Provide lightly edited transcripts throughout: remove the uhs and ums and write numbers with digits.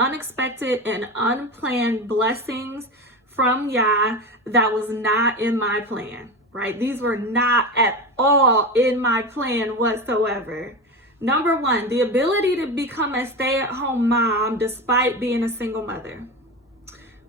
unexpected and unplanned blessings from Yah that was not in my plan, right? These were not at all in my plan whatsoever. Number one, the ability to become a stay-at-home mom despite being a single mother.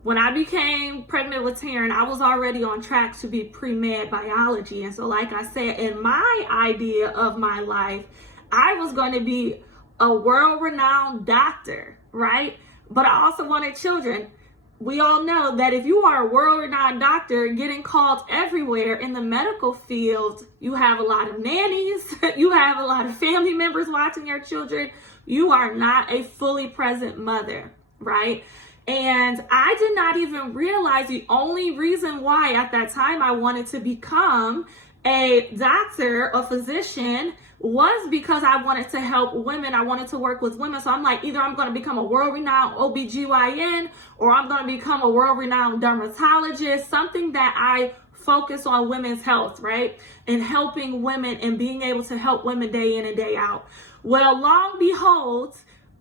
When I became pregnant with Taryn, I was already on track to be pre-med biology. And so like I said, in my idea of my life, I was going to be a world-renowned doctor, right? But I also wanted children. We all know that if you are a world-renowned doctor getting called everywhere in the medical field, you have a lot of nannies, you have a lot of family members watching your children. You are not a fully present mother, right? And I did not even realize the only reason why at that time I wanted to become a doctor, a physician, was because I wanted to help women. I wanted to work with women. So I'm like, either I'm going to become a world-renowned OBGYN or I'm going to become a world-renowned dermatologist, something that I focus on women's health, right? And helping women and being able to help women day in and day out. Well, long behold,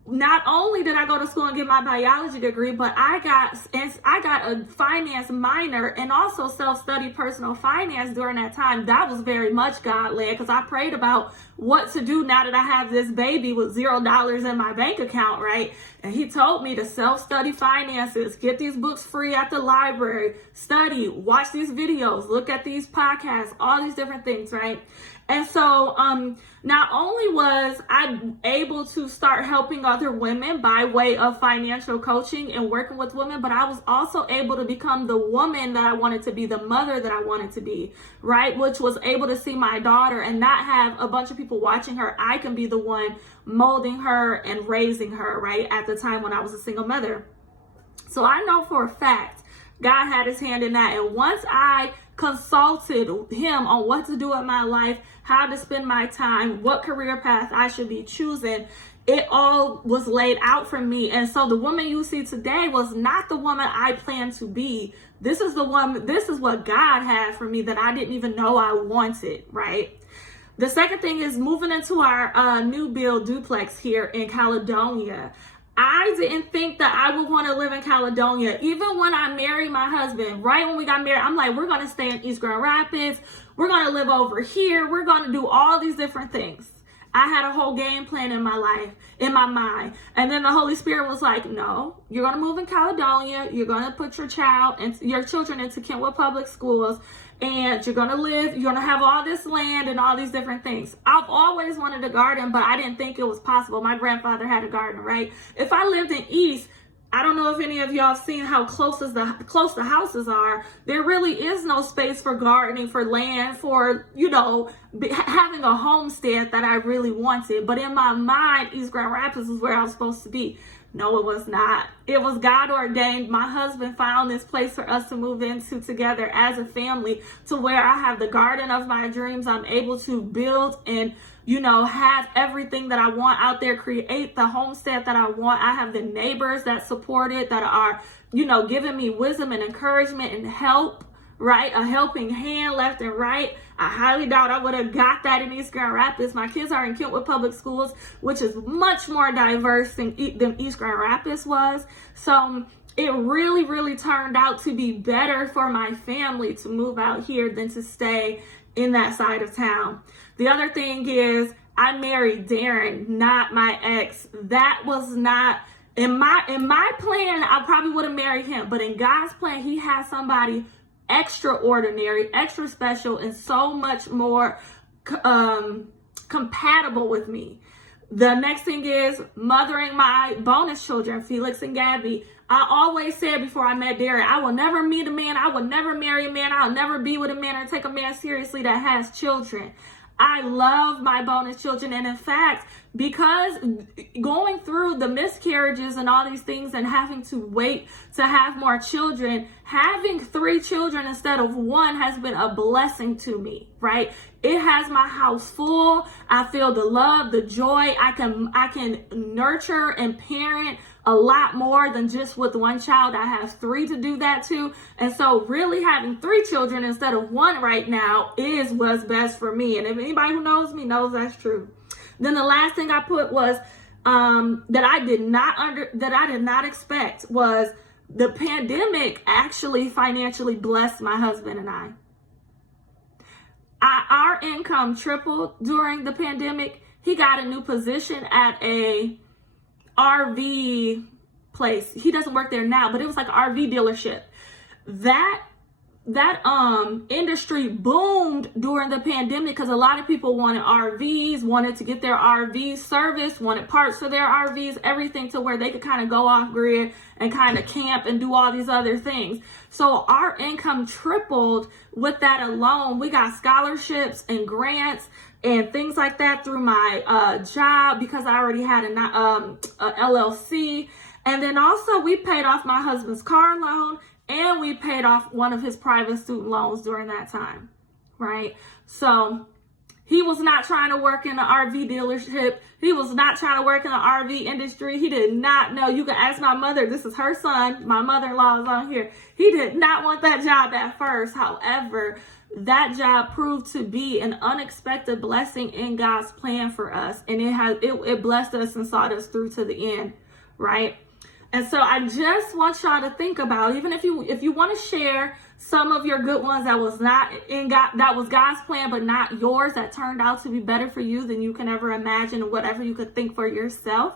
not only did I go to school and get my biology degree, but I got a finance minor and also self-study personal finance during that time. That was very much God-led because I prayed about what to do now that I have this baby with $0 in my bank account, right? And he told me to self-study finances, get these books free at the library, study, watch these videos, look at these podcasts, all these different things, right? And so not only was I able to start helping other women by way of financial coaching and working with women, but I was also able to become the woman that I wanted to be, the mother that I wanted to be, right? Which was able to see my daughter and not have a bunch of people watching her. I can be the one molding her and raising her, right? At the time when I was a single mother. So I know for a fact God had his hand in that. And once I consulted him on what to do in my life, how to spend my time, what career path I should be choosing, it all was laid out for me. And so the woman you see today was not the woman I planned to be. This is what God had for me that I didn't even know I wanted, right? The second thing is moving into our new build duplex here in Caledonia. I didn't think that I would want to live in Caledonia. Even when I married my husband, right when we got married, I'm like, we're going to stay in East Grand Rapids. We're going to live over here. We're going to do all these different things. I had a whole game plan in my life, in my mind. And then the Holy Spirit was like, no, you're going to move in Caledonia. You're going to put your children into Kentwood Public Schools. And you're going to have all this land and all these different things. I've always wanted a garden, but I didn't think it was possible. My grandfather had a garden, right? If I lived in East, I don't know if any of y'all have seen how close the houses are. There really is no space for gardening, for land, for, having a homestead that I really wanted. But in my mind, East Grand Rapids was where I was supposed to be. No, it was not. It was God ordained. My husband found this place for us to move into together as a family, to where I have the garden of my dreams. I'm able to build and, have everything that I want out there, create the homestead that I want. I have the neighbors that support it, that are, giving me wisdom and encouragement and help, right? A helping hand left and right. I highly doubt I would have got that in East Grand Rapids. My kids are in Kentwood Public Schools, which is much more diverse than East Grand Rapids was. So it really, really turned out to be better for my family to move out here than to stay in that side of town. The other thing is I married Darren, not my ex. That was not in my plan. I probably would have married him, but in God's plan, he has somebody extraordinary, extra special, and so much more compatible with me. The next thing is mothering my bonus children, Felix and Gabby. I always said before I met Darren, I will never meet a man, I will never marry a man, I'll never be with a man or take a man seriously that has children. I love my bonus children. And in fact, because going through the miscarriages and all these things and having to wait to have more children, having 3 children instead of 1 has been a blessing to me, right? It has my house full. I feel the love, the joy. I can nurture and parent a lot more than just with 1 child. I have 3 to do that too. And so really having 3 children instead of 1 right now is what's best for me. And if anybody who knows me knows that's true. Then the last thing I put was that I did not expect was the pandemic actually financially blessed my husband and I. Our income tripled during the pandemic. He got a new position at a RV place. He doesn't work there now, but it was like an RV dealership. That industry boomed during the pandemic because a lot of people wanted RVs, wanted to get their RVs serviced, wanted parts for their RVs, everything to where they could kind of go off grid and kind of camp and do all these other things. So our income tripled with that alone. We got scholarships and grants and things like that through my job because I already had a LLC. And then also we paid off my husband's car loan, and we paid off one of his private student loans during that time, right? So he was not trying to work in an RV dealership. He was not trying to work in the RV industry. He did not know. You can ask my mother. This is her son. My mother-in-law is on here. He did not want that job at first. However, that job proved to be an unexpected blessing in God's plan for us. And it blessed us and saw us through to the end, right? And so I just want y'all to think about, even if you want to share some of your good ones that was not in God, that was God's plan, but not yours, that turned out to be better for you than you can ever imagine, or whatever you could think for yourself.